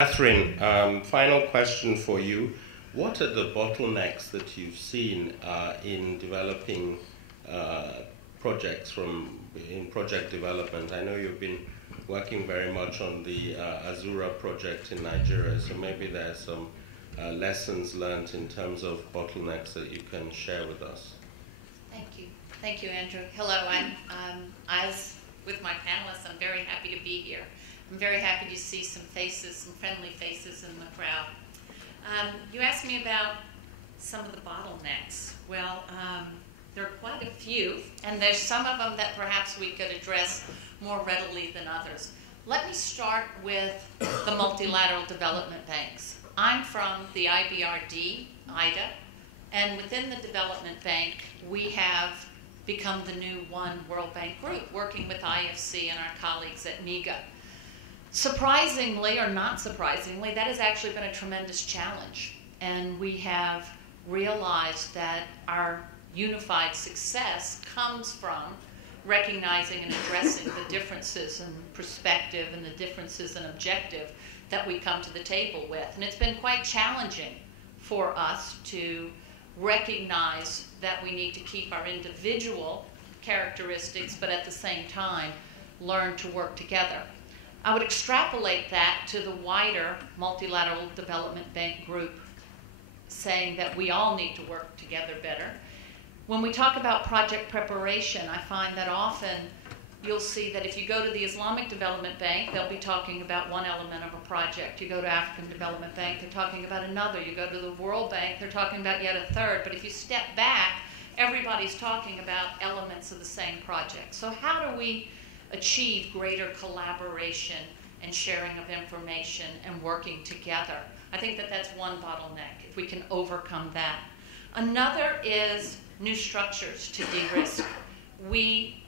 Catherine, final question for you. What are the bottlenecks that you've seen in developing projects in project development? I know you've been working very much on the Azura project in Nigeria, so maybe there's some lessons learned in terms of bottlenecks that you can share with us. Thank you. Thank you, Andrew. Hello. As with my panelists, I'm very happy to be here. I'm very happy to see some faces, some friendly faces in the crowd. You asked me about some of the bottlenecks. Well, there are quite a few, and there's some of them that perhaps we could address more readily than others. Let me start with the multilateral development banks. I'm from the IBRD, IDA, and within the development bank, we have become the new One World Bank group, working with IFC and our colleagues at MIGA. Surprisingly, or not surprisingly, that has actually been a tremendous challenge. And we have realized that our unified success comes from recognizing and addressing the differences in perspective and the differences in objective that we come to the table with. And it's been quite challenging for us to recognize that we need to keep our individual characteristics, but at the same time, learn to work together. I would extrapolate that to the wider multilateral development bank group, saying that we all need to work together better. When we talk about project preparation, I find that often you'll see that if you go to the Islamic Development Bank, they'll be talking about one element of a project. You go to African Development Bank, they're talking about another. You go to the World Bank, they're talking about yet a third. But if you step back, everybody's talking about elements of the same project. So how do we achieve greater collaboration and sharing of information and working together? I think that that's one bottleneck, if we can overcome that. Another is new structures to de-risk. We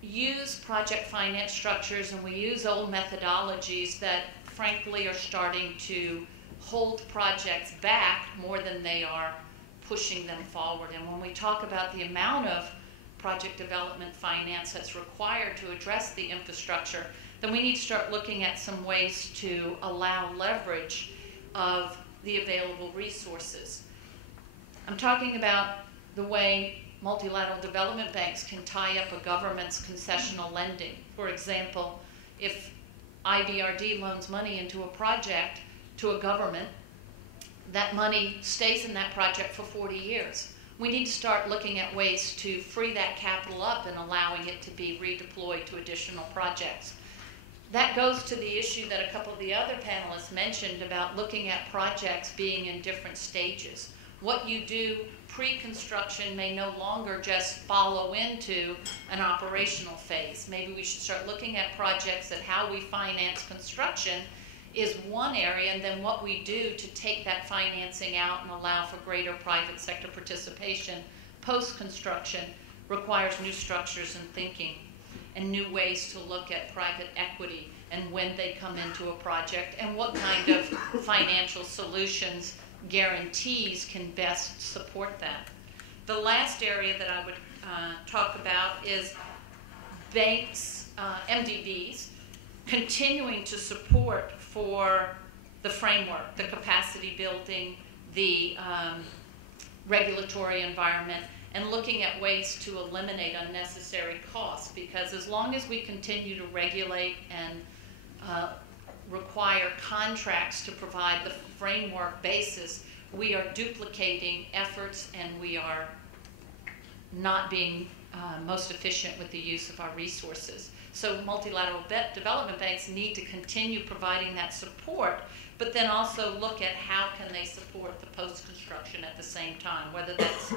use project finance structures and we use old methodologies that frankly are starting to hold projects back more than they are pushing them forward. And when we talk about the amount of project development finance that's required to address the infrastructure, then we need to start looking at some ways to allow leverage of the available resources. I'm talking about the way multilateral development banks can tie up a government's concessional lending. For example, if IBRD loans money into a project to a government, that money stays in that project for 40 years. We need to start looking at ways to free that capital up and allowing it to be redeployed to additional projects. That goes to the issue that a couple of the other panelists mentioned about looking at projects being in different stages. What you do pre-construction may no longer just follow into an operational phase. Maybe we should start looking at projects that how we finance construction is one area, and then what we do to take that financing out and allow for greater private sector participation post-construction requires new structures and thinking and new ways to look at private equity and when they come into a project and what kind of financial solutions, guarantees can best support that. The last area that I would talk about is banks, MDBs, continuing to support for the framework, the capacity building, the regulatory environment, and looking at ways to eliminate unnecessary costs. Because as long as we continue to regulate and require contracts to provide the framework basis, we are duplicating efforts and we are not being most efficient with the use of our resources. So multilateral development banks need to continue providing that support, but then also look at how can they support the post-construction at the same time, whether that's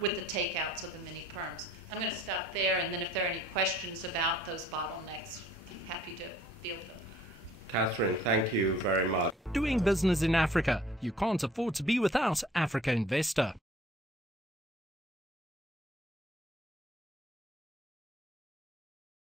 with the takeouts of the mini perms. I'm going to stop there, and then if there are any questions about those bottlenecks, I'm happy to field them. Catherine, thank you very much. Doing business in Africa. You can't afford to be without Africa Investor.